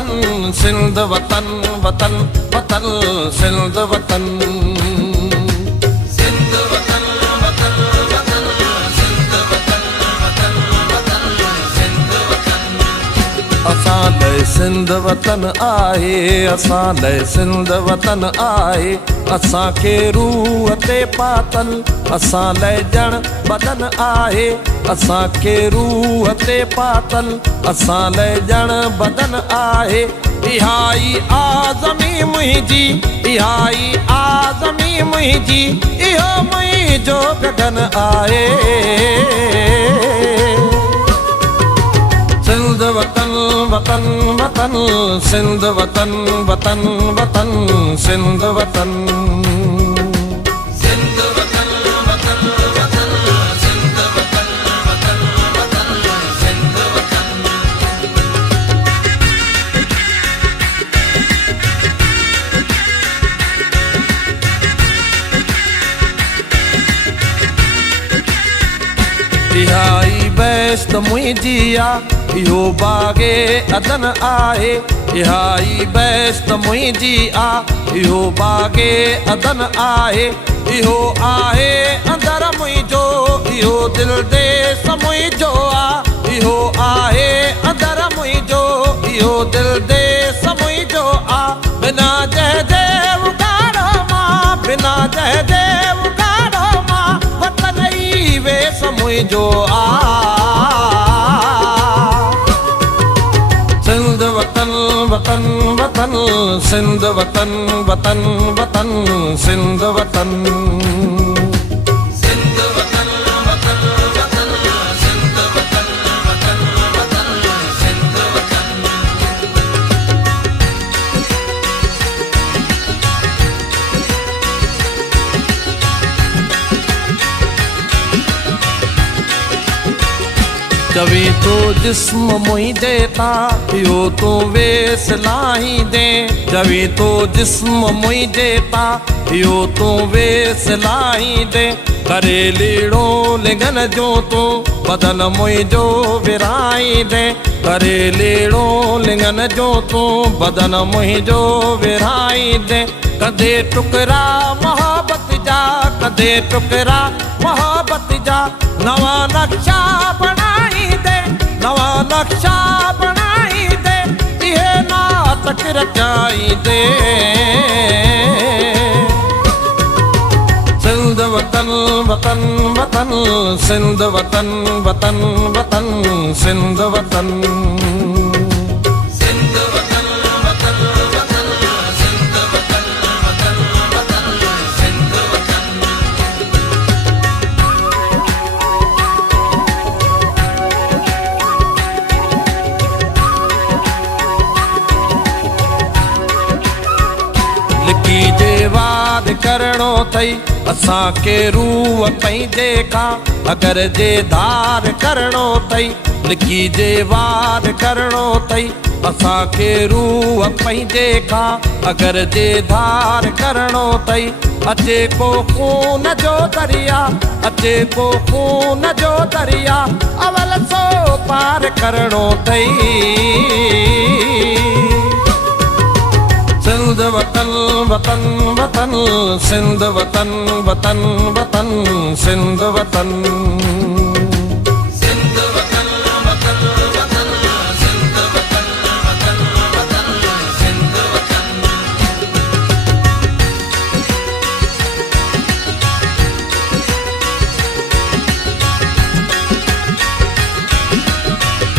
वतन सिंध वतन वतन वतन सिंध वतन सिंध वतन वतन वतन सिंध वतन वतन वतन सिंध वतन असां लाइ सिंध वतन आहे असां लाइ सिंध वतन आहे असांखे रूह ते पातल असां लाइ ॼण बदन आहे असांखे रूह ते पातल असां लाइ ॼण बदन आहे इहाई आज़मी मुंहिंजी इहाई आज़मी मुंहिंजी इहो मुंहिंजो गगन आहे सिंध वतन वतन वतन सिंध वतन वतन वतन सिंध वतन सिंध वतन वतन वतन सिंध वतन वतन वतन सिंध वतन इहाई बेस्ट मुंहिंजी आ इहो बागे अदन आहे इहाई बेस्ट मुंहिंजी आ इहो बागे अदन आहे इहो आहे अंदर मुंहिंजो इहो दिल देस मुंहिंजो आ इहो आहे अंदर मुंहिंजो इहो दिल देस मुंहिंजो आ बिना जयदेव गाड़ो मां बिना जयदेव गाड़ो मां वतन ई वेस मुंहिंजो आ सिंध वतन वतन वतन सिंध वतन वतन वतन सिंध वतन सिंध वतन वतन वतन सिंध वतन वतन वतन सिंध वतन जवी तो जिस्म मुंहिंजे तां इहो तूं वेस लाही दे जवी तो जिस्म मुंहिंजे तां इहो तूं वेस लाही दे करे लीड़ो लिंगन जो तूं बदन मुंहिंजो विराई दे करे लीड़ो लिंगन जो तूं बदन मुंहिंजो विराई दे कदे टुकरा मोहब्बत जा कदे टुकरा मोहब्बत जा नवा नक्शा बनाई दे नवा नक्शा बनाई दे इहे नाटक रचाई दे सिंध वतन वतन वतन सिंध वतन वतन वतन सिंध वतन सिंध वतन वतन वतन सिंध वतन वतन वतन सिंध वतन लिखी जे वाद करणो थई असांखे रूह पंहिंजे खां अगरि जे धार करणो अथई लिखी जे वार करणो अथई असांखे रूह पंहिंजे खां अगरि जे धार करणो अथई अचे को खून जो दरिया अचे को खून जो दरिया अवल सो पार करणो अथई सिंध वतन वतन वतन सिंध वतन वतन वतन सिंध वतन